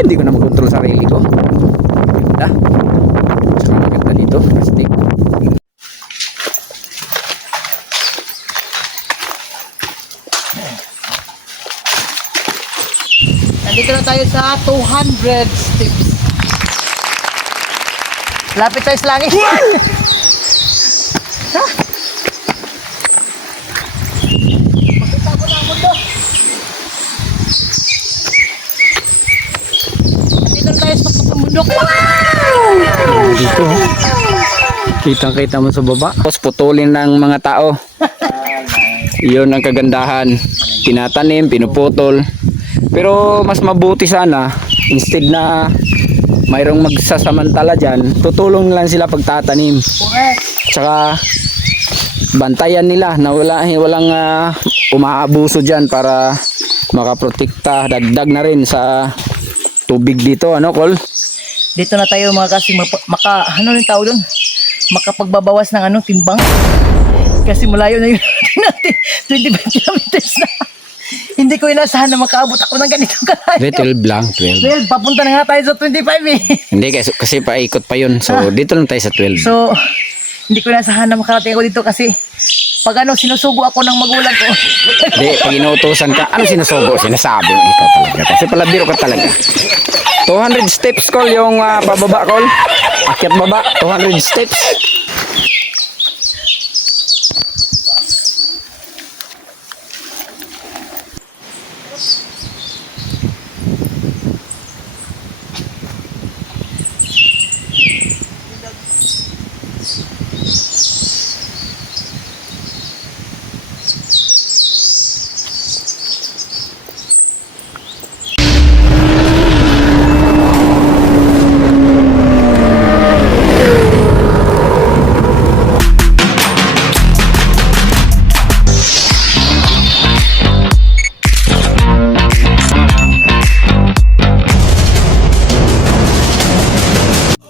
Hindi ko na makontrol sarili ko. Ganda. Saka maganda dito. Plastic. Nandito na tayo sa 200 steps. Lapit tayo sa langit. Ha? Makita mo na ang mundo. Nandito na tayo sa bundok. Dito. Kitang-kita mo sa baba. Tapos putulin ng mga tao. Iyon ang kagandahan. Tinatanim, pinuputol. Pero mas mabuti sana, instead na mayroong magsasamantala dyan, tutulong lang sila pagtatanim. Tsaka bantayan nila na walang umaabuso dyan para makaprotekta. Dagdag na rin sa tubig dito. Ano, Col? Dito na tayo mga kasi ano rin tawag doon? Makapagbabawas ng timbang. Kasi malayo na yun natin. 25 kilometers na. Hindi ko inasahan na makaabot ako ng ganitong kalayo. 12 lang, 12. Well, papunta na nga tayo sa 25 eh. Hindi, kasi paikot pa yun. So, dito lang tayo sa 12. So, hindi ko inasahan na makarating ako dito kasi pag sinusugo ako ng magulang ko. Hindi, pag inuutosan ka, ano sinusubo? Sinasabi mo ikaw talaga. Kasi palabiro ka talaga. 200 steps, Col, yung pababa, Col. Akyat baba, 200 steps.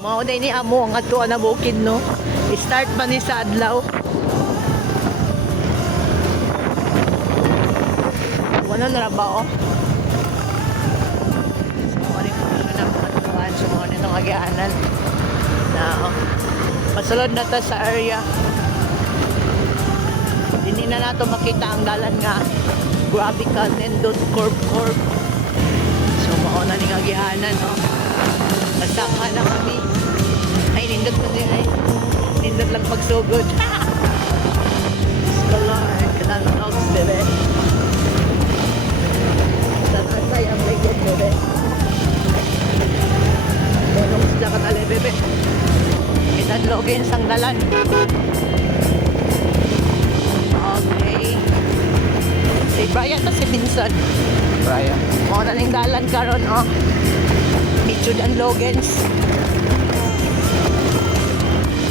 Maunay ni amo ang ato na bukid no. Start pa ni sa adlaw. Wala na ba oh. Sumari ko na ng mga tuwan, sumari ng agianan. Na pasulod na ta sa area. Hindi na nato makita ang dalan nga. Grabe ka nindot curve. So mauna ning agianan no. Masaka na kami. Ay, nindot mo din ay. Nindot lang pagsugod. Scholar, kanang house, bebe. Sanasay ang legend, bebe. Tulong sila katali, bebe. Itanlogin sang dalan. Okay. Si Brian na si Vincent. Brian. Mga naling dalan karon oh. Mitchud ang Logans.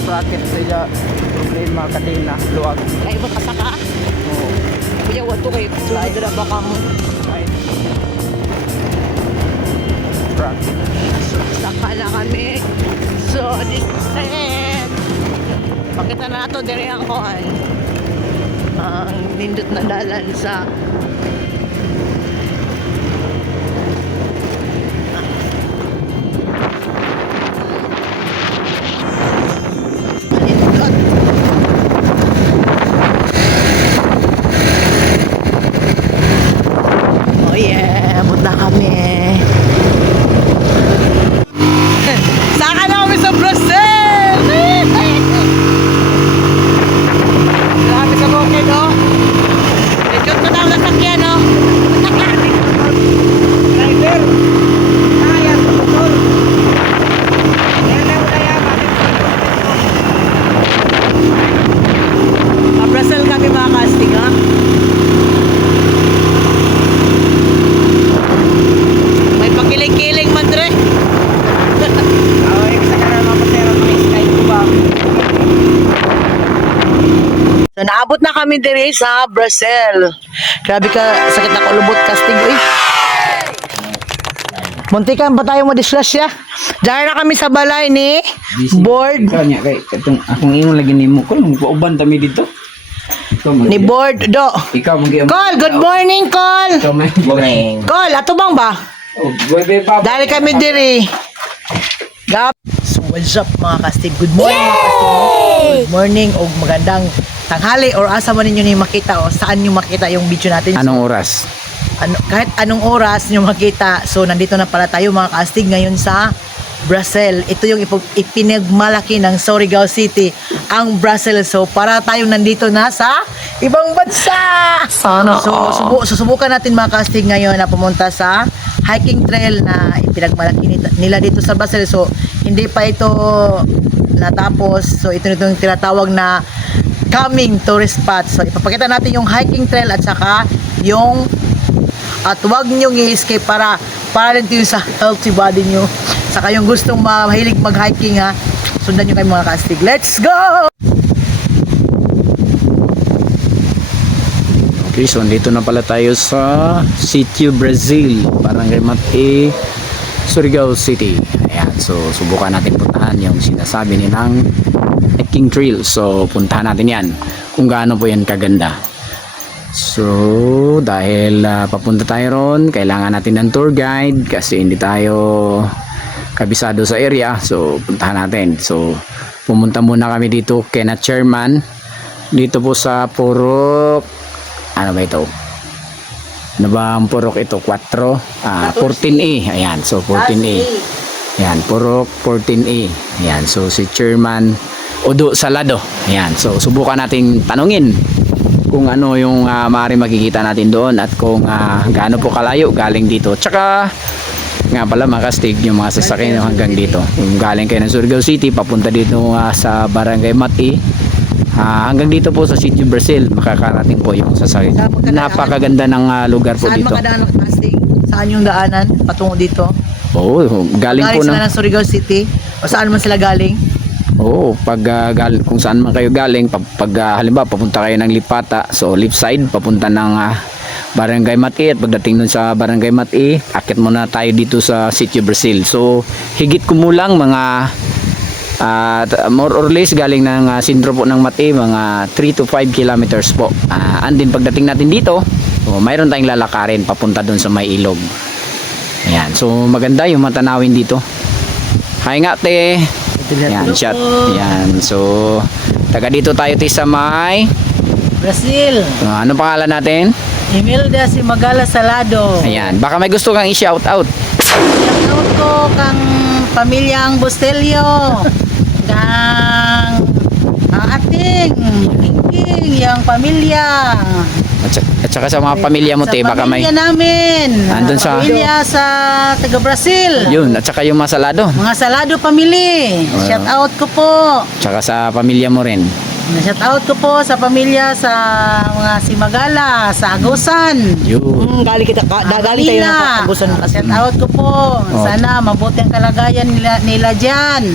Bracket sila problema kadina, luwag. Ay, ba kasaka? Oo. Kuya, wato kayo. Sunod na baka mo. Right. Bracket. Saka na kami. So, this is it. Pakita na ito, dire ang kuhan. Ang nindot na dalan sa So, naabot na kami dire sa Brazil. Grabe ka, sakit na kulubot kastig. Muntikan pa tayo mo-discuss ya. Diyan na kami sa balay ni Board. Ikaw niya, kay akong ingon lagi ni mo. Kung magpauban kami dito. Ni Board, do. Ikaw mag-iam. Col, good morning, Col. Ikaw may morning. Col, ato bang ba? Oh, bebe pa. Dali kami diri. Gap. So what's up mga kastig? Good morning mga kastig. Good morning o magandang tanghali or asa man ninyo ni makita o saan nyo makita yung video natin. Anong oras? Kahit anong oras nyo makita. So nandito na pala tayo mga kastig ngayon sa Brazil. Ito yung ipinagmalaki ng Surigao City, ang Brazil. So para tayong nandito na sa ibang bansa. Sana. So susubukan natin mga kastig ngayon na pumunta sa hiking trail na ipinagmalaki nila dito sa Brazil. So hindi pa ito natapos. So ito yung tinatawag na coming tourist spot. So ipapakita natin yung hiking trail at saka yung at huwag nyo i-escape para rin yun sa healthy body nyo. Saka yung gustong mahilig mag-hiking ha, sundan nyo kayo mga kastig. Let's go! Okay, so dito na pala tayo sa Sitio Brazil, Barangay Mati, Surigao City. Ayan, so subukan natin puntahan yung sinasabi nilang hiking trail. So puntahan natin yan kung gaano po yan kaganda. So dahil papunta tayo ron, kailangan natin ng tour guide kasi hindi tayo kabisado sa area. So puntahan natin. So pumunta muna kami dito kay na chairman dito po sa Purok, ano ba ito? Ano ba ang Purok ito? 14A. Ayan, so 14A. Ayan, Purok 14A. Ayan, so si chairman Odo Salado. Ayan, so subukan nating tanungin kung ano yung maaari makikita natin doon at kung gaano po kalayo galing dito. Tsaka nga pala mga kastig, yung mga sasakyan hanggang dito. Kung galing kayo ng Surigao City papunta dito sa Barangay Mati, hanggang dito po sa Sitio Brazil makakarating po yung sasakyan. Napakaganda ng lugar po Saan dito. makadaan mga kastig? Saan yung daanan patungo dito? Oo, galing po sila ng ng Surigao City? O saan man sila galing? Oo, kung saan man kayo galing, pag halimbawa papunta kayo ng Lipata, so left side papunta ng Barangay Mati, at pagdating dun sa Barangay Mati, akit muna tayo dito sa Sitio Brazil. So higit kumulang mga more or less galing ng sentro po ng Mati, mga 3 to 5 kilometers po. And then pagdating natin dito, so, mayroon tayong lalakarin papunta dun sa may ilog. Ayan, so maganda yung matanawin dito. Hi nga te. Yan, shot. Yan, so taga dito tayo sa may Brazil. ano pangalan natin? Imelda si Magala Salado. Ayan, baka may gusto kang i-shout out. Shoutout ko kang pamilyang Bustelio. Kang ating Kingking, yung pamilya. At saka sa mga pamilya mo te, baka may pamilya namin. Andun sa- Pamilya sa taga Brazil. yun, at saka yung masalado. Mga Salado family. Shout out ko po. Tsaka sa pamilya mo rin. Shout out ko po sa pamilya sa mga si Magala, sa Agusan. Yun. Galing tayo ng Agusan. Shout out ko po. Sana mabuti ang kalagayan nila dyan.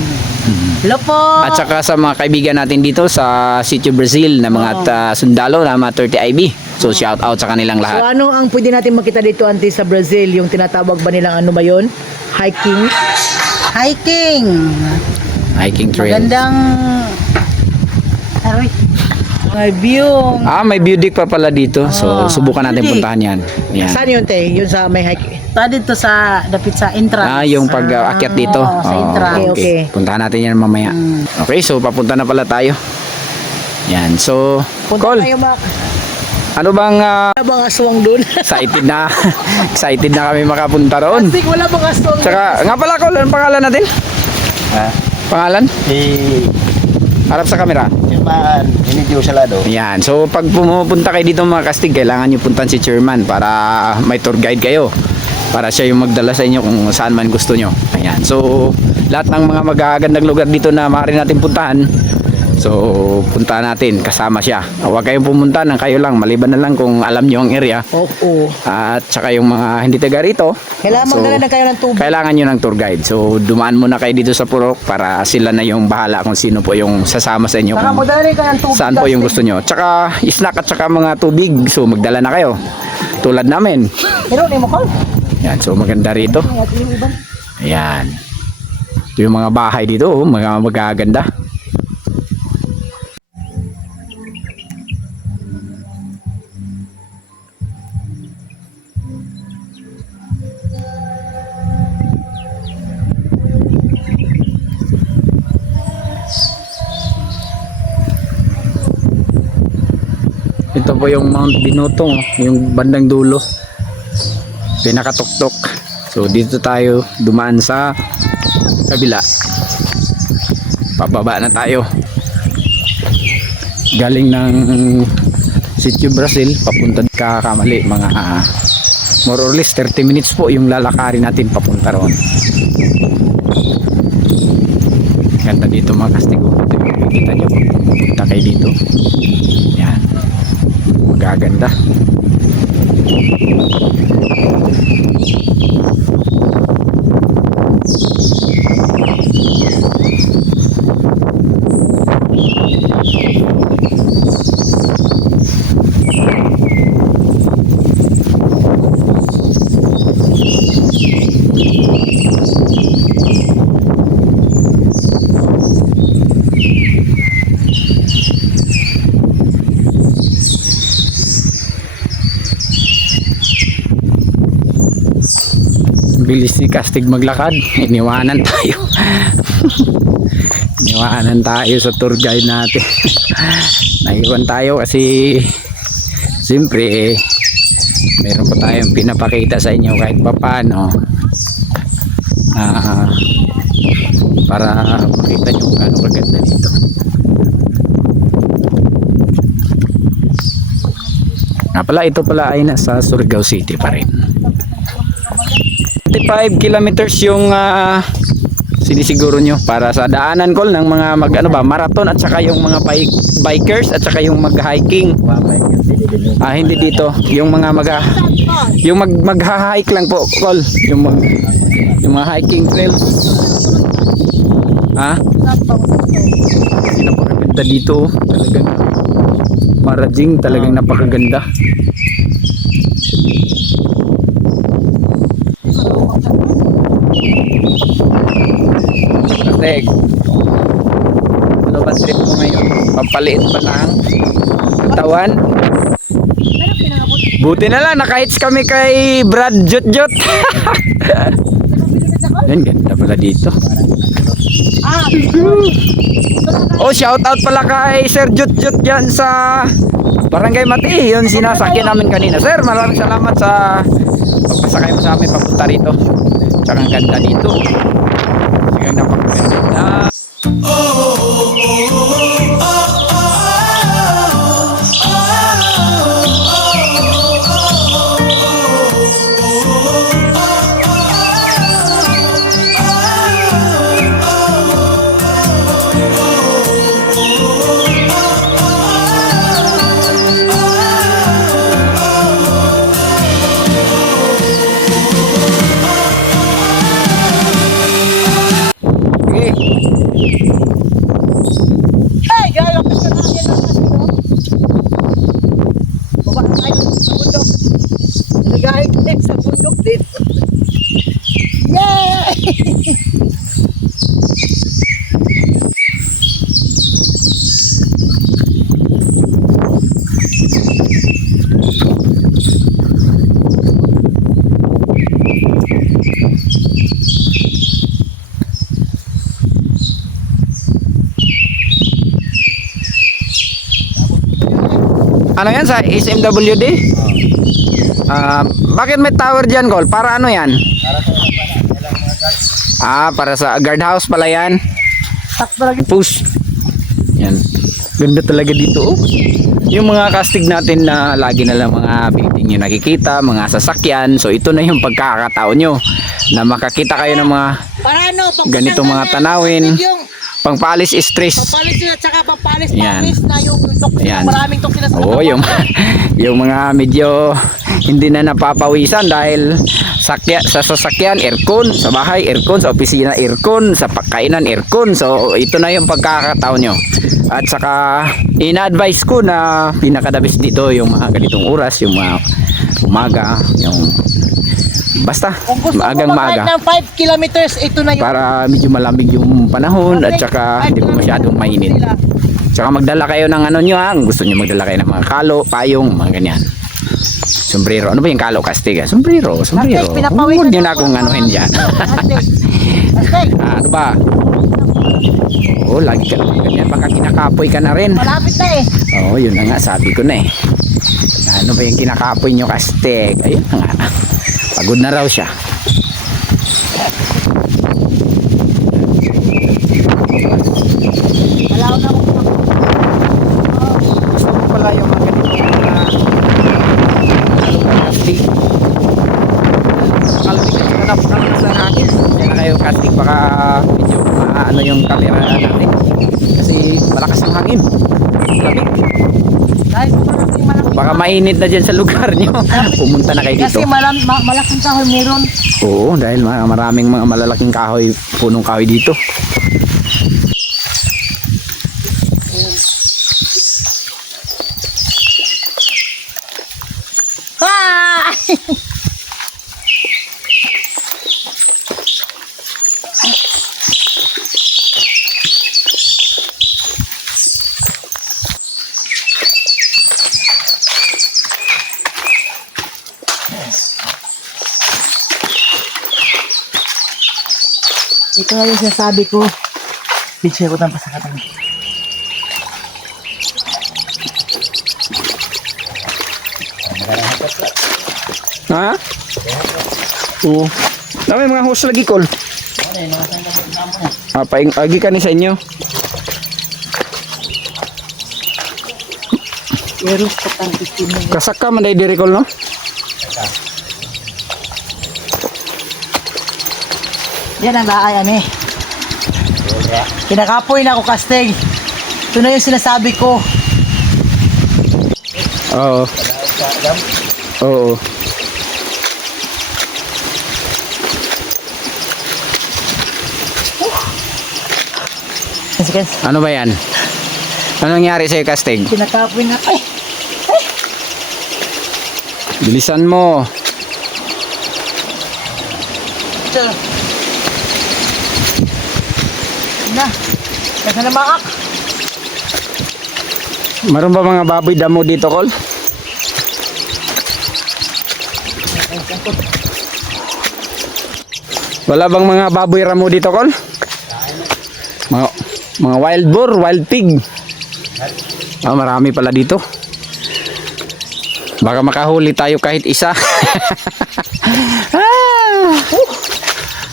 Hello po. At saka sa mga kaibigan natin dito sa Sitio Brazil na mga sundalo na mga 30 IB. So shout out sa kanilang So lahat. ano ang pwede natin makita dito anti sa Brazil? Yung tinatawag ba nilang ano ba yun? Hiking? Hiking! Hiking trail. Magandang... Aroy. May view. May beauty pa pala dito. So subukan natin beauty. puntahan yan. Yan. Saan yun, te? Yun sa may hiking? Dito sa, dapit sa entrance. Yung pag-akyat dito. sa entrance. Okay. Puntahan natin yan mamaya. Okay, so papunta na pala tayo. Yan. So, Punta Col, tayo ano bang bang aswang doon? excited na excited na kami makapunta roon. Astig, wala bang aswang Tsaka, nga pala Col, anong pangalan natin? Pangalan? Harap sa camera. Chairman Inidio Salado. Yan. So pag pumupunta kayo dito mga kastig, kailangan nyo puntan si chairman para may tour guide kayo. Para siya yung magdala sa inyo kung saan man gusto nyo. Ayan. So lahat ng mga magagandang lugar dito na maaari natin puntahan, so punta natin kasama siya. Huwag kayong pumunta nang kayo lang, maliban na lang kung alam nyo ang area. Oo. At saka yung mga hindi taga rito, Kailangan magdala na kayo ng tubig. kailangan nyo ng tour guide. So dumaan muna kayo dito sa Purok para sila na yung bahala kung sino po yung sasama sa inyo. Saka Kung magdala rin kayo ng tubig. saan po yung gusto nyo. Tsaka snack at tsaka mga tubig. So magdala na kayo. Tulad namin. Pero ni mo ko. Yan. So maganda rito. Ayan. Ito yung mga bahay dito. Mga magaganda. ito po yung Mount Binotong, yung bandang dulo. Pinakatuktok. So dito tayo dumaan sa kabila. Pababa na tayo. Galing ng Sitio Brazil papunta Kakamali, mga more or less 30 minutes po yung lalakarin natin papunta roon. Ganda dito mga kastigo. Kita nyo, punta kayo dito. Yan, magaganda. Bilis ni Kastig maglakad, iniwanan tayo. Iniwanan tayo sa tour guide natin. Naiwan tayo kasi siyempre meron pa tayong pinapakita sa inyo kahit papaano, para makita nyo kung gaano kaganda dito. Ito pala ay nasa Surigao City pa rin. 5 kilometers yung sinisiguro nyo para sa daanan call ng mga marathon at saka yung mga bikers at saka yung mag-hiking. Hindi dito, yung mga mag-hike lang po call, yung mga hiking trails. Napakaganda dito, talagang Marajing, talagang napakaganda. Kastig, ano ba trip mo ngayon? Pampaliit ba ng katawan? Buti na lang nakahits kami kay Brad Jutjut. Yan, ganda pala dito. Oh, shout out pala kay Sir Jutjut yan sa Barangay Mati. Yun sinasakyan namin kanina. Sir, maraming salamat sa pagpasakay mo sa amin papunta rito. Tsaka ang ganda dito. Talagang napakaganda. Sa bundok dito. Yay! Ano yan sa SMWD? Bakit may tower dyan, Col? Para ano yan? Para sa guardhouse pala yan. Push. Yan. Ganda talaga dito. Yung mga kastig natin na lagi na lang mga building yung nakikita, mga sasakyan. So ito na yung pagkakataon nyo na makakita kayo ng mga ganitong mga tanawin. Pangpalis stress. Pangpalis at saka pangpalis Yan. na yung toxin, Yan. maraming toxin sa Oo, yung mga medyo hindi na napapawisan dahil sa sasakyan aircon, sa bahay aircon, sa opisina aircon, sa pagkainan aircon. So ito na yung pagkakataon nyo. At saka ina-advise ko na pinakadabis dito yung mga ganitong oras, yung mga umaga, yung basta maagang maaga ng 5 kilometers, ito na yung para medyo malamig yung panahon at saka hindi po masyadong mainit. Tsaka magdala kayo ng ano nyo kung gusto nyo magdala kayo ng mga kalo, payong, mga ganyan. Sombrero, ano ba yung kalo, Kastig? Sombrero. Huwag nyo na akong anuhin dyan. Ano ba? Oo, lagi ka naman ganyan, baka kinakapoy ka na rin. malapit na eh. Oo, yun na nga, sabi ko na eh. Ano ba yung kinakapoy nyo, Kastig? Ayun na nga. Pagod na raw siya. Malaw na ako. Gusto mo pala yung mga ganito na Kastig? Kalapit ka na napakalas ng hangin. Kaya na kayo, Kastig, baka medyo maano yung camera natin. Kasi malakas ng hangin. Lamig. Dahil malaking Baka mainit na dyan sa lugar nyo. Pumunta na kayo dito. kasi malaking kahoy meron. Oo, dahil maraming mga malalaking kahoy, punong kahoy dito. Ah! Ito nga yung sinasabi ko. Picture ko tampas sa katang. Ha? Oo. Dami mga host lagi kol. Paing agi ka ni sa inyo. Pero patang 15 minutes. Kasak ka man dai diri kol no? Yan ang laayan eh. Kinakapoy na ako, Kastig. Ito na yung sinasabi ko. Oo. Oo. Sige, Ano ba yan? Ano nangyari sa'yo, Kastig? kinakapoy na. Ay! Bilisan mo. Ito. Na. Nasa na makak. Meron ba mga baboy damo dito, kol? Wala bang mga baboy ramo dito, kol? Mga wild boar, wild pig. Marami pala dito. Baka makahuli tayo kahit isa.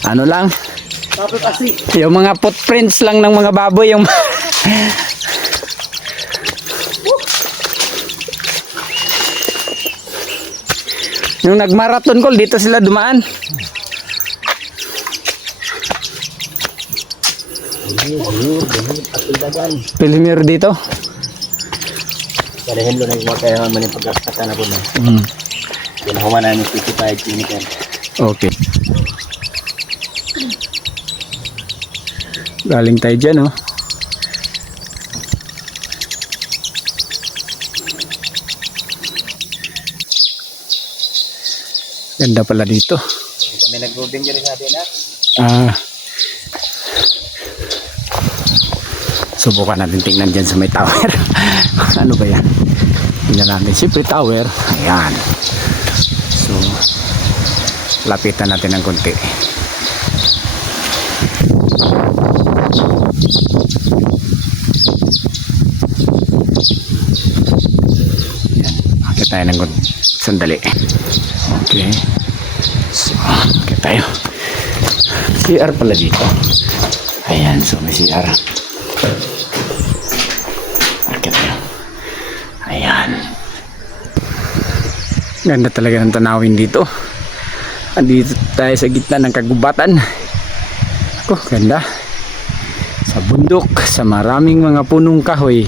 Ano lang? Tapos kasi. Yung mga footprints lang ng mga baboy yung yung nagmarathon call dito sila dumaan. Pilimir dito. Padahin lo na yung mga kaya man yung pagkakata na po na. Pinahuman na yung 55 kinikan. Okay. Galing tayo dyan, oh. Ganda pala dito. Kami nag-roving dyan sa atin na. Subukan natin tingnan dyan sa may tower. Ano ba yan? Tingnan natin. Siyempre tower. Ayan. So, lapitan natin ng konti. Ayan. Akit tayo ng konti. Sandali. Okay. So, akit tayo. CR pala dito. Ayan. So, may CR. Akit tayo. Ayan. Ganda talaga ng tanawin dito. Andito tayo sa gitna ng kagubatan. Ako, ganda. Sa bundok, sa maraming mga punong kahoy.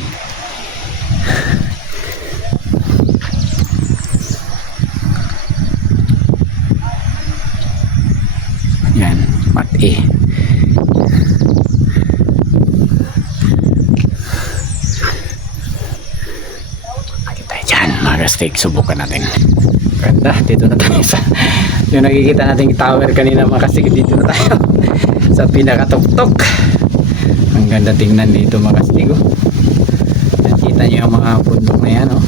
Yan, mati. Akit tayo dyan, mga kastig. Subukan natin. Ganda, dito na tayo sa yung nakikita nating tower kanina, mga kastig. Dito na tayo sa pinakatuktok. Ang ganda tingnan dito, mga kastig, oh. Nakita nyo yung mga bundok na yan, oh.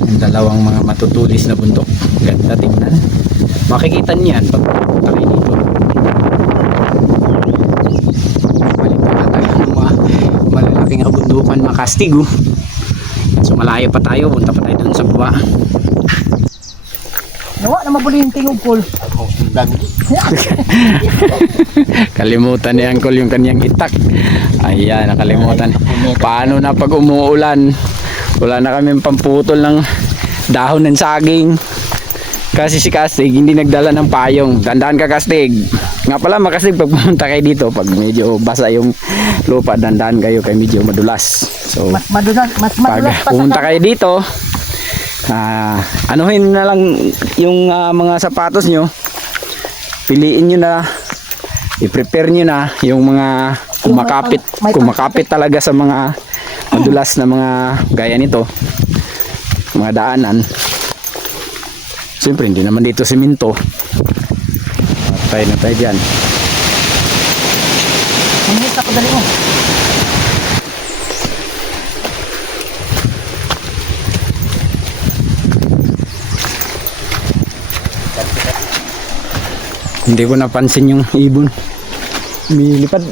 Yung dalawang mga matutulis na bundok. Ganda tingnan. Makikita nyo yan pag pupunta kayo dito. Balik na tayo ng mga malalaking kabundukan, mga kastig, oh. So malayo pa tayo, punta pa tayo dun sa baba. Nawa na mabuli yung tingog Col. Ako sundan. Kalimutan ni Uncle yung kanyang itak. Ayan, nakalimutan. Paano na pag umuulan? Wala na kami pamputol ng dahon ng saging. Kasi si Kastig hindi nagdala ng payong. Dandahan ka, Kastig. Nga pala, Makastig, pag pumunta kayo dito, pag medyo basa yung lupa, dandahan kayo kay medyo madulas. So, Mas madulas pag pa pumunta kayo dito, anuhin na lang yung mga sapatos nyo. Piliin nyo na, i-prepare nyo na yung mga kumakapit talaga sa mga madulas na mga gaya nito, mga daanan. Siyempre hindi naman dito siminto. Patay na tayo dyan. Minit ako dali mo. Hindi ko napansin yung ibon. Lumilipad.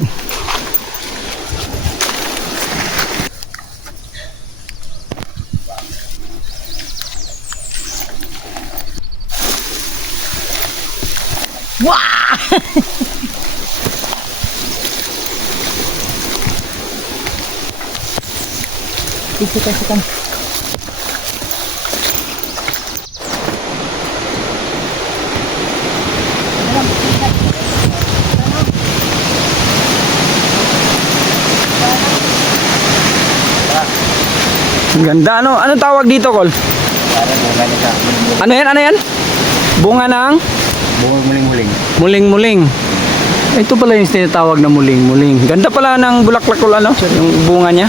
Wah! Isikan. Ang ganda, ano? Ano tawag dito, Kol? Para bunga nito. Ano yan? Ano yan? Bunga ng Bunga muling-muling. muling-muling. Ito pala yung tinatawag na muling-muling. Ganda pala ng bulaklak, Kol, ano? Yung bunga niya.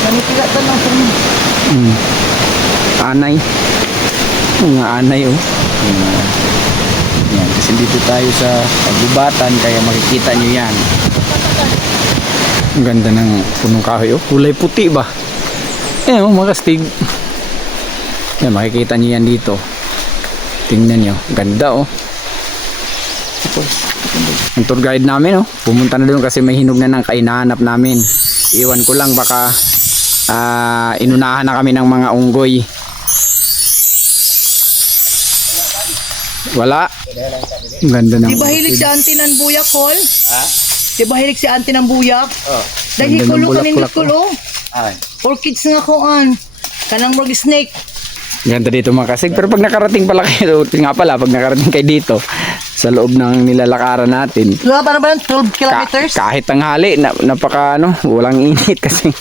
Nanitigat ka lang sa mga. Anay. Mga anay, oh. Yan, kasi dito tayo sa pagubatan, kaya makikita nyo yan. Ang ganda ng punong kahoy, oh. Kulay puti ba? Eh, oh, Makastig. Yan, makikita nyo yan dito. Tingnan nyo. Ganda, oh. Ang tour guide namin, oh. Pumunta na doon kasi may hinog na ng kainahanap namin. Iwan ko lang, baka inunahan na kami ng mga unggoy. Wala. Ang ganda ng Di ba hilig si auntie ng buyak, Col? Ha? Di ba hilig si auntie ng buyak? Oh. Dahil Ganda ng hikulo ka bulaklak, nindot kulo. Ay. Orchids nga koan. Kanang murag snake. Ganda dito mga kasig. Pero pag nakarating pala kayo, nga pala, pag nakarating kayo dito, sa loob ng nilalakaran natin, Diba ba na 12 kilometers? kahit tanghali, napaka ano, walang init kasi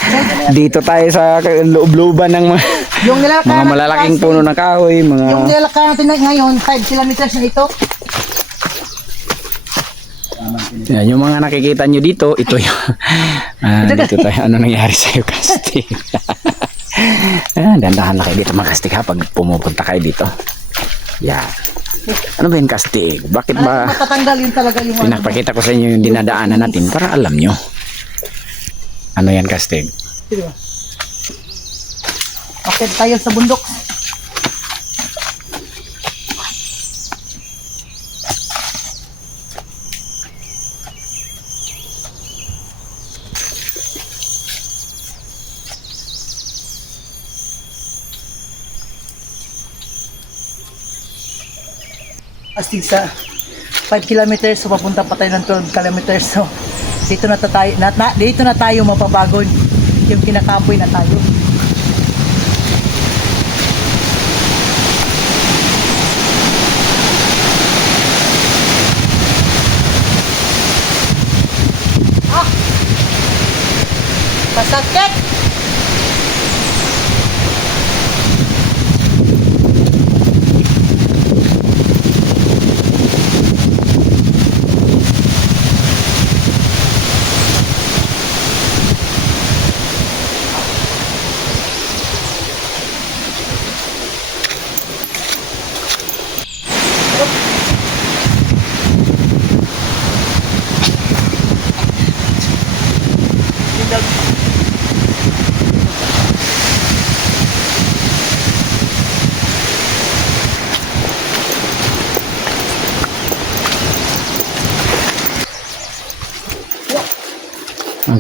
dito tayo sa loob-looban ng mga, Yung nilalakaran mga natin malalaking kasi- puno ng kahoy, Yung mga nilalakaran natin ngayon, 5 kilometers na ito. yan, yung mga nakikita nyo dito, ito yung dito tayo, ano nangyari sa'yo, Kastig? Dandahan na kayo dito mga Kastig ha, pag pumupunta kayo dito. Yan. Ano ba yung Kastig? Bakit ba Matatanggal yun talaga yung ano. pinapakita ko sa inyo yung dinadaanan natin para alam nyo? Ano yan, Kastig? Diba? Okay, tayo sa bundok. Astig sa 5 kilometers, so papunta pa tayo ng 12 kilometers. So dito na tayo, dito na tayo mapapagod. Yung kinakapoy na tayo. Pasakit!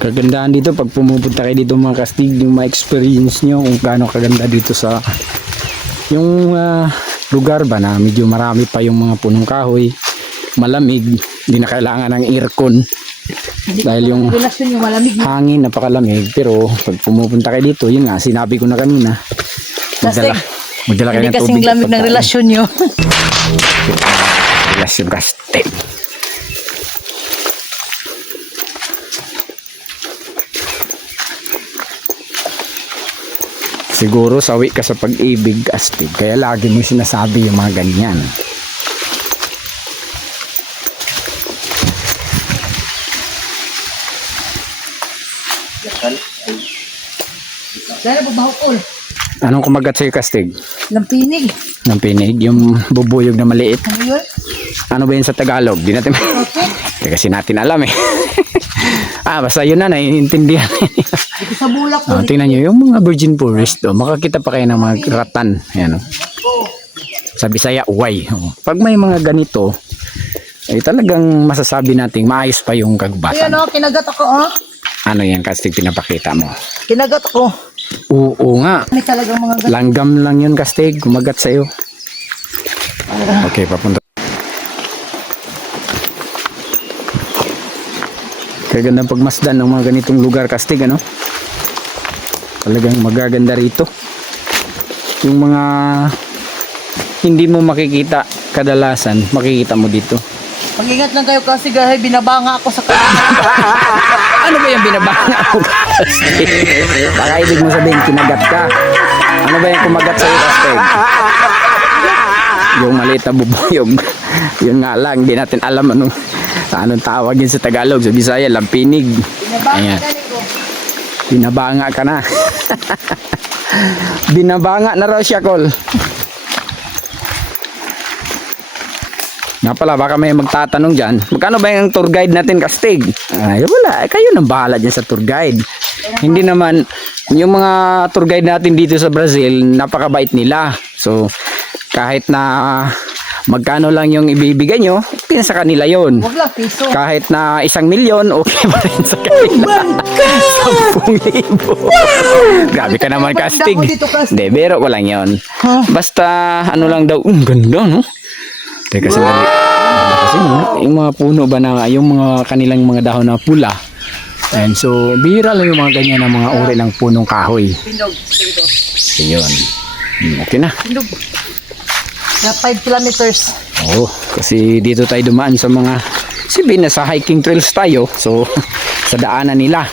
kagandahan dito pag pumupunta kayo dito mga kastig, yung ma-experience nyo kung gaano kaganda dito sa yung lugar ba na medyo marami pa yung mga punong kahoy, malamig, hindi na kailangan ng aircon dahil yung Relasyon yung malamig. hangin napakalamig. Pero pag pumupunta kayo dito, yun nga sinabi ko na kanina, magdala kayo Hindi ng kasing tubig at lamig ng pagkain. relasyon nyo. Relasyon kastig. Siguro sawi ka sa pag-ibig, astig. Kaya lagi mo sinasabi yung mga ganyan. Dahil pabahukol. Anong kumagat sa'yo, kastig? Lampinig. Ng pinig, yung bubuyog na maliit. Ano yun? Ano ba yun sa Tagalog? Di natin... Okay. Kasi natin alam eh. Basta yun na, naiintindihan. Dito sa bulak ko. Tingnan nyo, yung mga virgin forest, makakita pa kayo ng mga ratan. Ayan, sa Bisaya, uway. Pag may mga ganito, ay talagang masasabi nating maayos pa yung Ayan kagubatan. o, kinagat ako o. Ano yan, kastig, pinapakita mo? Kinagat ako. Oo nga. May talagang mga gat. Langgam lang yun, kastig. Kumagat sa'yo. Okay, papunta. Kaya gandang pagmasdan ng mga ganitong lugar, kastig, ano? Talagang magaganda rito. Yung mga hindi mo makikita kadalasan, makikita mo dito. Mag-ingat lang kayo kasi gahay binabanga ako sa kanila. Ano ba yung binabanga mo, kastig? Baka ibig mo sabihin, kinagat ka. Ano ba yung kumagat sa'yo, kastig? Yung maliit na bubuyog. Yun nga lang, hindi natin alam anong tawag yun sa Tagalog. Sa Bisaya, lampinig. Binabanga Ayan. ka ko. Binabanga ka na. Binabanga na raw siya, Kol. Nga pala, baka may magtatanong dyan, magkano ba yung tour guide natin, kastig? Ay, wala. Kayo nang bahala dyan sa tour guide. Hindi naman, yung mga tour guide natin dito sa Brazil, napakabait nila. So, kahit na magkano lang yung ibibigay nyo, sa kanila yon. Huwag lang, piso. Kahit na 1,000,000, okay pa rin sa kanila. 10,000. Grabe ka naman, kastig. Ganda mo dito, kastig. Hindi, bero ko lang yun. Huh? Basta, ano lang daw, ganda, no? Teka, sandali. Kasi yung mga puno ba na, yung mga kanilang mga dahon na pula. And so, bihira lang yung mga ganyan na mga uri ng punong kahoy. Pindog. Dito. Ayun. Okay na. Pindog. Na 5 kilometers. Oo, kasi dito tayo dumaan sa mga sabihin na sa hiking trails tayo. So, sa daanan nila.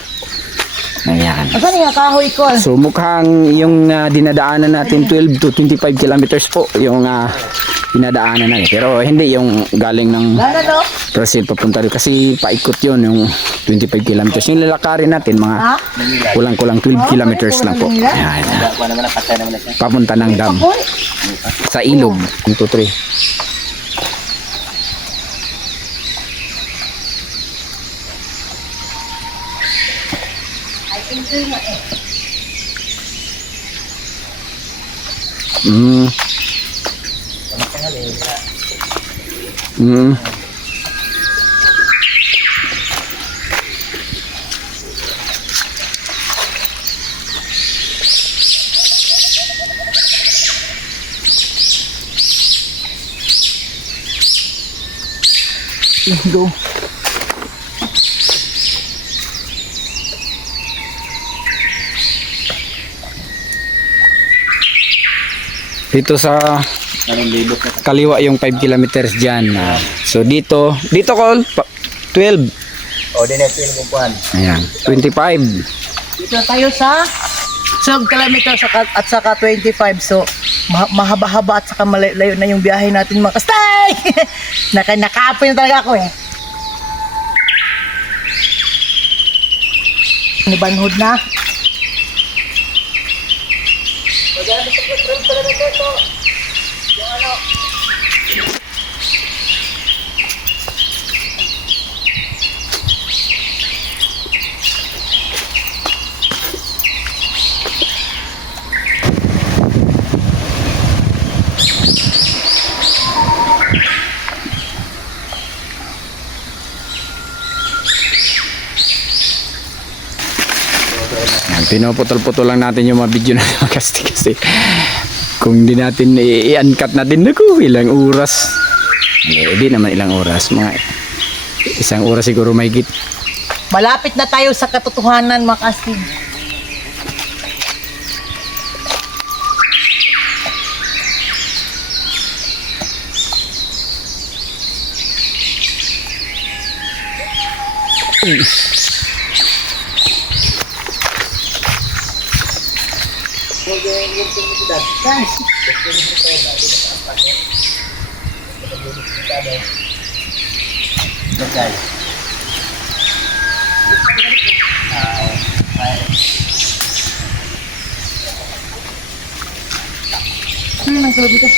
Ayan. Asan nga kahoy ko? So, mukhang yung dinadaanan natin 12 to 25 kilometers po yung dinadaanan natin. Pero hindi yung galing ng Lala no? Brazil papunta rin. Kasi paikot yun yung 25 kilometers. Yung lalakarin natin mga Ha? kulang-kulang 12 kilometers lang po. Ayan. Wala naman ang patay naman na siya. Papunta ng dam. Kahoy? Sa ilog. 1, 2, 3. Ay, pinto nga eh. Mm. Mm. Go. Dito sa Anong libot na? kaliwa yung 5 kilometers dyan. So dito Col, 12. O, din natin yung kumpuan. Ayan, 25. Dito tayo sa 12 kilometers at saka 25. So, mahaba-haba at saka malayo na yung biyahe natin mga kastay. Nakaapoy na talaga ako eh. Nibanhod na. Pinuputol-putol lang natin yung mga video na makastig kasi kung di natin i-uncut natin, naku, ilang oras. Hindi naman ilang oras, mga isang oras siguro may git. Malapit na tayo sa katotohanan, mga kastig. Look guys. Nagsulog dito.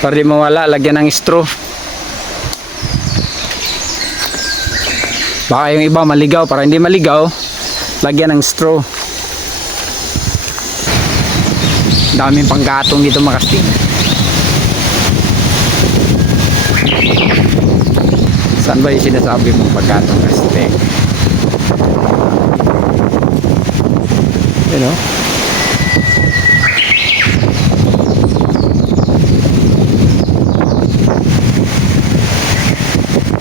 Para di mawala, lagyan ng straw. Baka yung iba maligaw, para hindi maligaw, lagyan ng straw. Daming panggatong dito, makastig. Saan ba yung sinasabi mong panggatong, kastig? You know?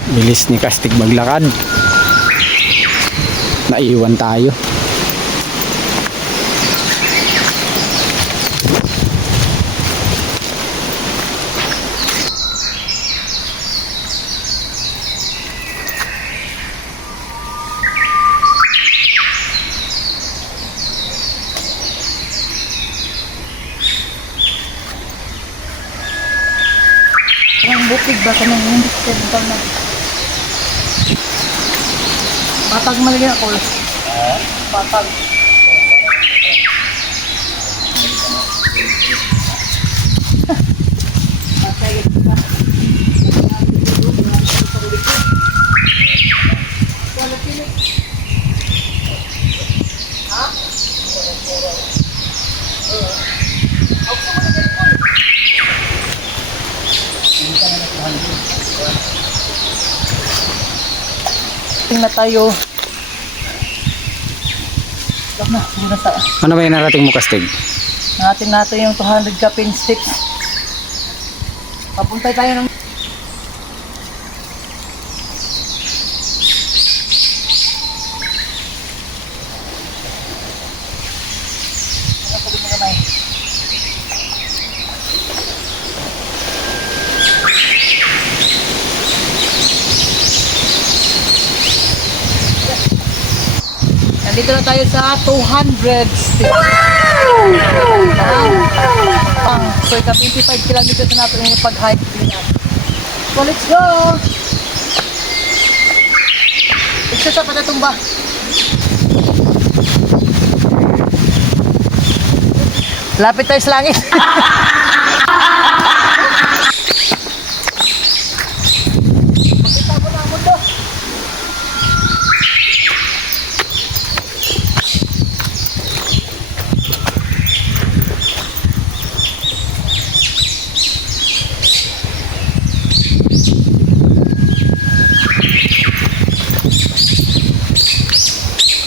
Bilis ni Kastig maglakad. Naiwan tayo. Ang bukid ba ka nang hindi ka na? Patag malagyan ako. Patag. Na tayo. Wag na, hindi na sa. Ano ba yung narating mo, Kastig? Natin yung 200 ka pin sticks. Papunta tayo ng Nandito na tayo sa 200 sticks. So, ika 25 kilometers na natin yung pag-hike din natin. So, let's go! Ito sa patatumba. Lapit tayo sa langit. Makita mo na ang mundo.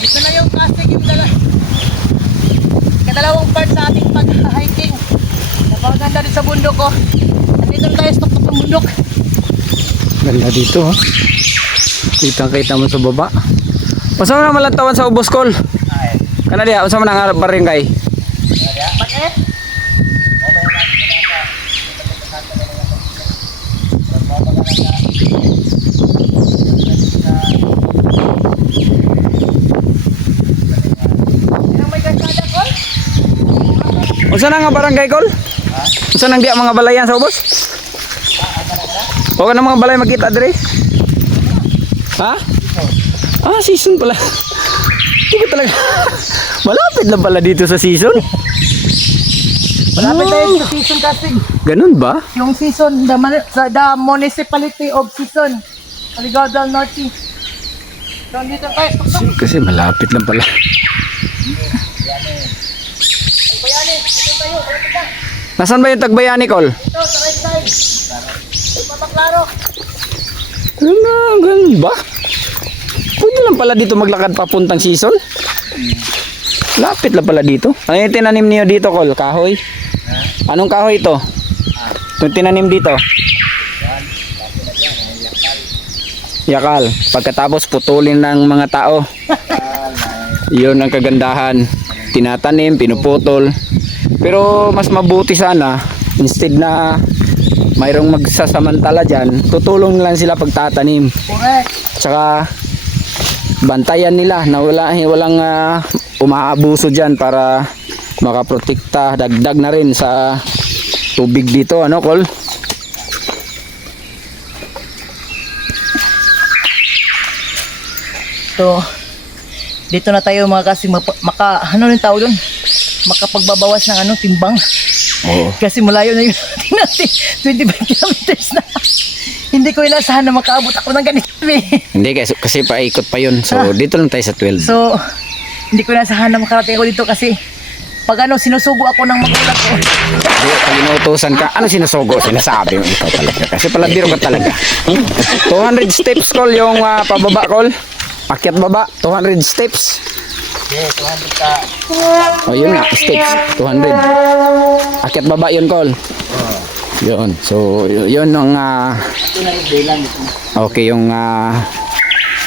Ito na yung Kastig, yung kadalawang part sa ating pag-hiking. Napakaganda rin sa bundok ko. Nandito na tayo sa tuktok ng bundok. Ganda dito, ha? Kitang-kita mo sa baba. Masa mo na malantawan sa ubos, Kol? Kana diya, masa mo na nga barangay? Bakit? Yung may kansada ko? Unsa na nga barangay, Kol? Unsa nang diya mga balayan sa ubos? O ka na mga balay makita dire? Ha? Ah, season pala. Hindi ko talaga. Malapit lang pala dito sa season. Malapit tayo sa season, Kastig. Ganun ba? Yung season, the municipality of season. Aligada Norte. So, dito tayo. Kasi malapit lang pala. Bayani, dito tayo. Malapit na. Nasaan ba yung Tagbayani, Col? Ito, sa right side. Papaklaro. Ganun ba? Pwede lang pala dito maglakad papuntang season? Lapit lang pala dito. Ano yung tinanim niyo dito, Col? Kahoy? Anong kahoy ito? Itong tinanim dito? Yakal. Pagkatapos putulin ng mga tao. Yun ang kagandahan. Tinatanim, pinuputol. Pero mas mabuti sana, instead na mayroong magsasamantala dyan, tutulong lang sila pagtatanim. Correct. Tsaka bantayan nila na walang umaabuso dyan para makaprotekta, dagdag na rin sa tubig dito, ano, Col? So, dito na tayo mga kasi ano yung tawag doon? Makapagbabawas ng ano, timbang. Oo. Kasi malayo na yung natin. 25 kilometers na. Hindi ko inasahan na makaabot ako ng ganito. Hindi, kasi paikot pa yun. So, dito lang tayo sa 12. So, hindi ko inasahan na makarating ako dito kasi pag ano, sinusugo ako ng magulang ko. Hindi, pag inuutosan ka, ano sinusugo? Sinasabi mo ikaw talaga. Kasi palabiro ka talaga. 200 steps, Col, yung pababa, Col. Akyat baba, 200 steps. Okay, 200 ka. Oh, yun nga, steps, 200. Akyat baba yun, Col. Yun. So, yun ang Ito na rin bilang ito. okay, yung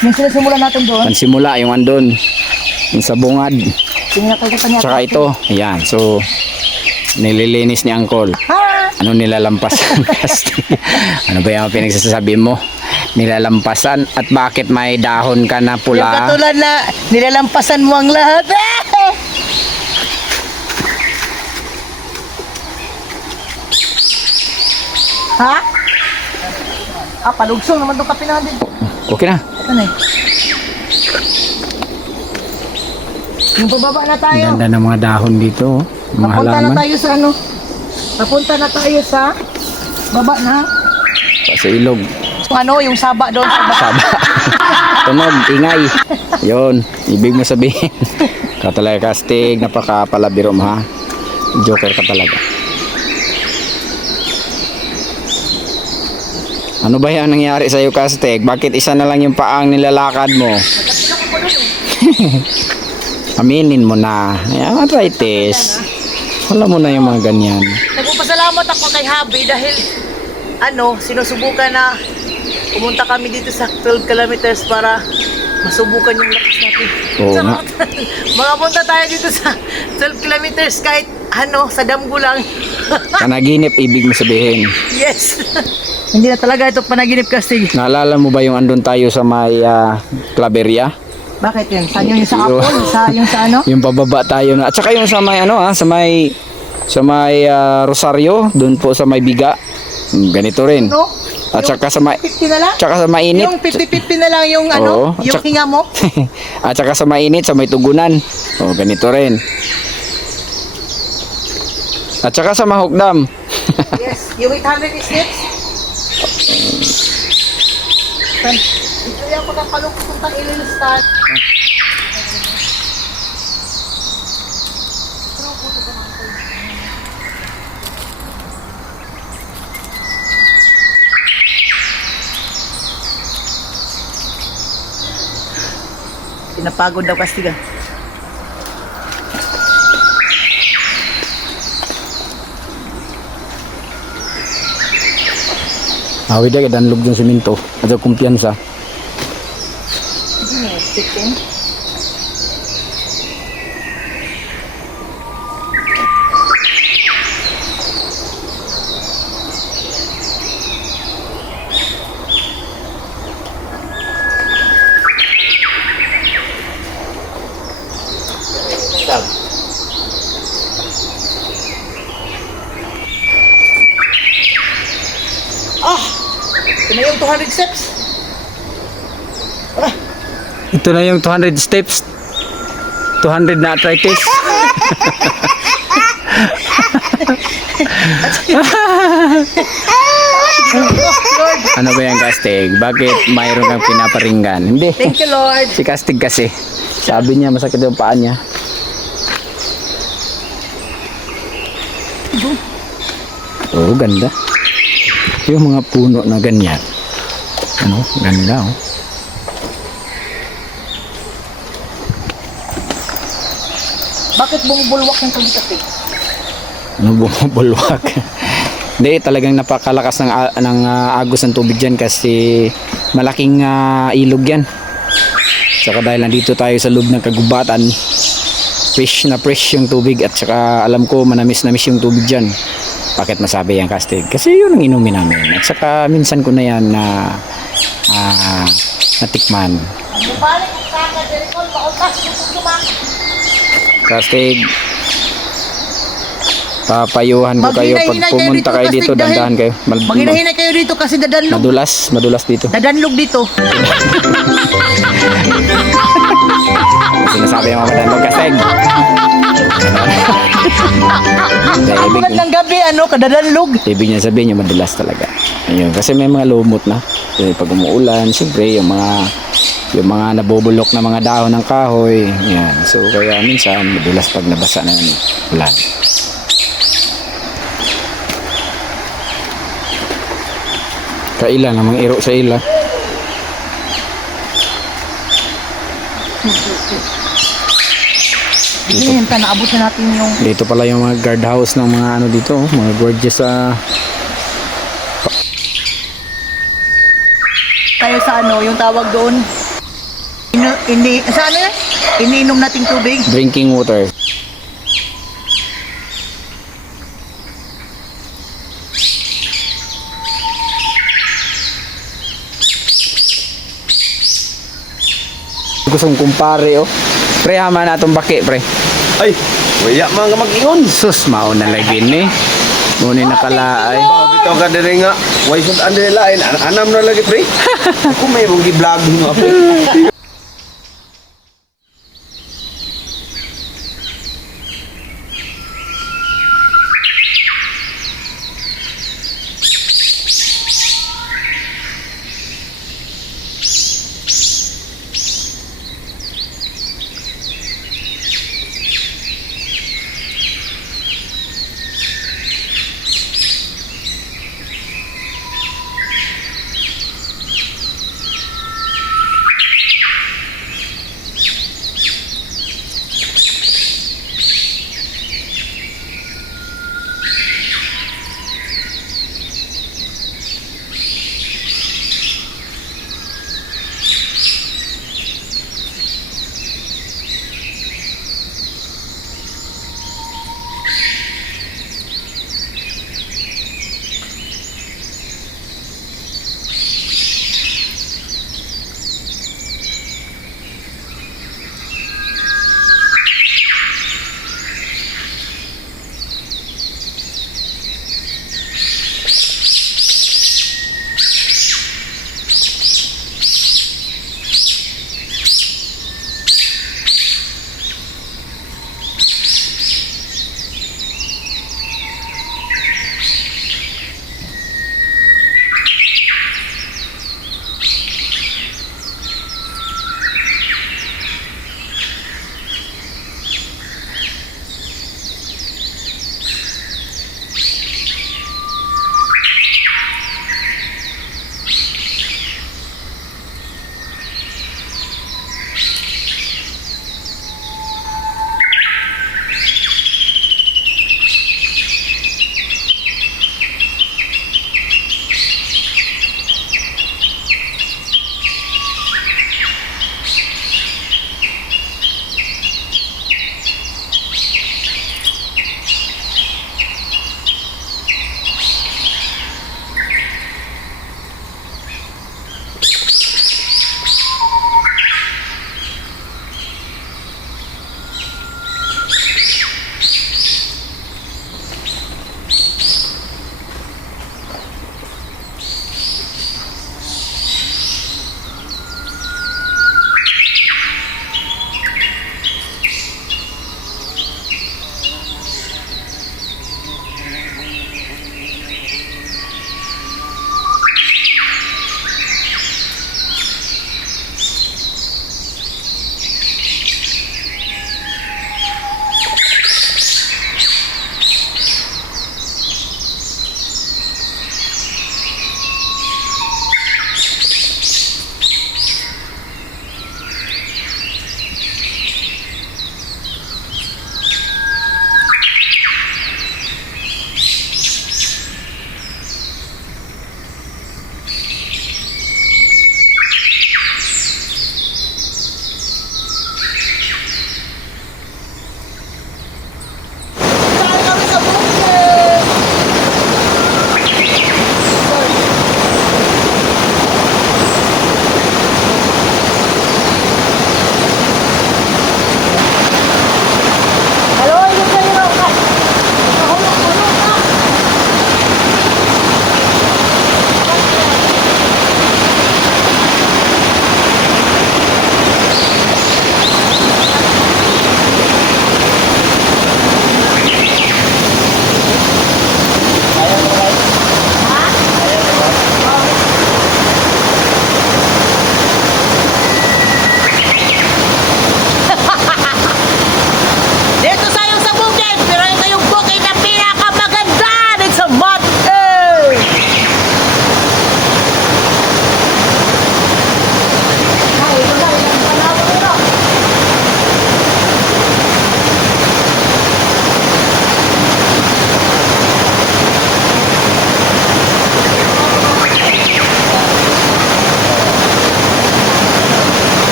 Yung sinasimulan natin doon, pansimula, yung andun. Yung sa bungad. pinakakita niya. Tsaka ito, ayan. So, nililinis ni Angkol. Ano nilalampasan? Ano ba yung pinagsasabi mo? Nilalampasan at bakit may dahon ka na Yung pula? katulad na nilalampasan mo ang lahat. Ha? Palugsong naman itong kape natin. Okay na. Ano eh? Yung pababa na tayo. Ganda ng mga dahon dito. Oh. Mga Papunta na halaman. tayo sa ano? Papunta na tayo sa baba na. Sa ilog. Yung ano, yung saba doon sa baba. Saba. Tunog, ingay. Yun. Ibig mo sabihin. Ka talaga kastig. Napakapalabiro mo, ha. Joker ka talaga. Ano ba yan nangyari sa'yo, Kastek? Bakit isa na lang yung paang nilalakad mo? Aminin mo na. Ayan, arthritis. Alam mo na yung mga ganyan. Nagpapasalamat ako kay Habi dahil ano, sinusubukan na pumunta kami dito sa 12 kilometers para masubukan yung lakas natin. Oo nga. Makapunta tayo dito sa 12 kilometers kahit ano, sa damgo lang. Panaginip, ibig mo sabihin. Yes. Hindi na talaga ito panaginip kasi. Naalala mo ba yung andun tayo sa may Claveria? Bakit yun? Saan yung sa Apple? Yung sa ano? Yung pababa tayo na. At saka yung sa may ano sa may Rosario, doon po sa may Biga. Ganito rin. No? At saka sa may 50 na lang? tsaka sa mainit. Yung 50-50 na lang yung ano? Oo. Yung hinga mo? At saka sa mainit, sa may Tugunan. Oh, ganito rin. At saka sa Mahukdam. Yes. Yung 800 steps? Ito yung pagkapalukot ng ililistan. Pinapagod daw Kastiga. Awid ay danlog yung simento. At sa kumpiyansa. Chicken. Ito na yung 200 steps. Ito na yung 200 steps. 200 na arthritis. Ano ba yan, Kastig? Bakit mayroon kang pinaparinggan? Hindi. Thank you, Lord. Si Kastig kasi. Sabi niya masakit yung paa niya. Oh, ganda. Yung mga puno na ganyan. Ano? Ganda, oh. Bakit bumubulwak yung tubig kasi? Ano, bumubulwak. Hindi, talagang napakalakas ng agos ng tubig dyan kasi malaking ilog yan. Saka dahil nandito tayo sa loob ng kagubatan, fresh na fresh yung tubig at saka alam ko manamis yung tubig dyan. Bakit masabi yan, Kastig? Kasi yun ang inumin namin. At saka minsan ko na yan na natikman. Kastig, papayuhan ko kayo pag Maghinahinay pumunta kayo dito, Kastig, dahil- dandahan kayo. Maghinahinay kayo dito kasi dadanlog. Madulas dito. Dadanlog dito. Sinasabi yung mga madanlog, Kastig. Tulad ng gabi, kadadanlog. Ibig niya sabihin yung madulas talaga. Ayun, kasi may mga lumot na. Pag umuulan, siyempre yung mga nabubulok na mga dahon ng kahoy. Yan. So kaya minsan madulas pag nabasa na ng ulan. Kaila namang iro sa ila. Hindi, naabot na natin yung... Dito pala yung mga guardhouse ng mga ano dito, mga gorgeous sa Tayo sa yung tawag doon. Sa ano yan? Iniinom nating tubig. drinking water. Gusto kong kumpare, oh. Pre, hama na itong baki, pre. Ay, waya mga mag-ingon. Sus, mauna lagi ni. Ngunit nakalaay. Bawa bitaw ka diri nga. Way sad ande lain. Anam na lagi pre. Ako may mong gi-vlog mo pre.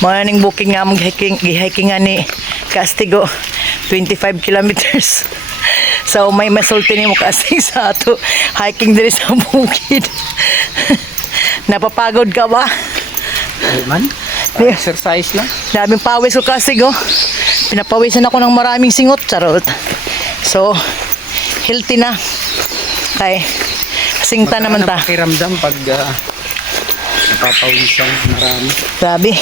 Morning booking nga mag-hiking nga ni Castigo 25 kilometers. So may masulti ni mo Castig sa ato hiking diri sa bukid. Napapagod ka ba? Ay man, Yeah. exercise lang. Daming pawis ko Castig oh. Pinapawisan ako ng maraming singot, charot. So healthy na. Kay singta naman ta. Pakiramdam pag napapawisan marami. Grabe.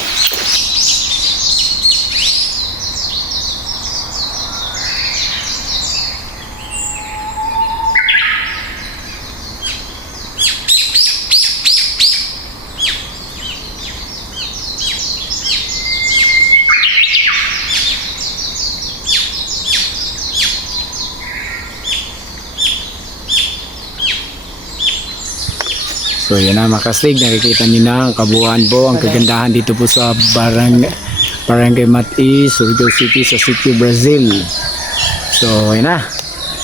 So yan na mga kastig, nakikita nyo na ang kabuuan po, ang kagandahan dito po sa Barangay Mati, Surigao City sa Sitio Brazil. So yan na,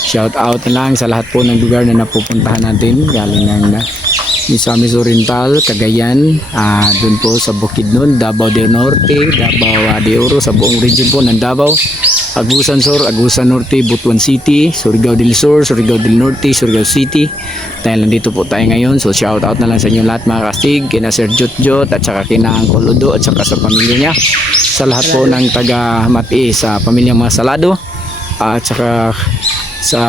shout out na lang sa lahat po ng lugar na napupuntahan natin, galing ng Misamis Oriental, Cagayan, doon po sa Bukidnon, Davao del Norte, Davao de Oro, sa buong region po ng Davao, Agusan Sur, Agusan Norte, Butuan City, Surigao del Sur, Surigao del Norte, Surigao City. Dahil nandito po tayo ngayon, so shout out na lang sa inyo lahat mga kastig, kina Sir Jotjot at saka kina Uncle Udo at saka sa pamilya niya, sa lahat po ng taga Mati, sa pamilyang mga Salado, at saka sa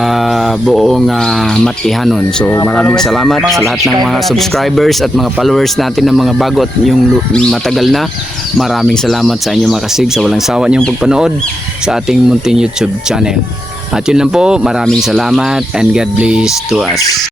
buong Matihanon. So maraming salamat sa lahat ng mga subscribers at mga followers natin ng mga bago at yung matagal na. Maraming salamat sa inyo mga kasig sa walang sawa niyong pagpanood sa ating munting YouTube channel. At yun lang po, maraming salamat and God bless to us.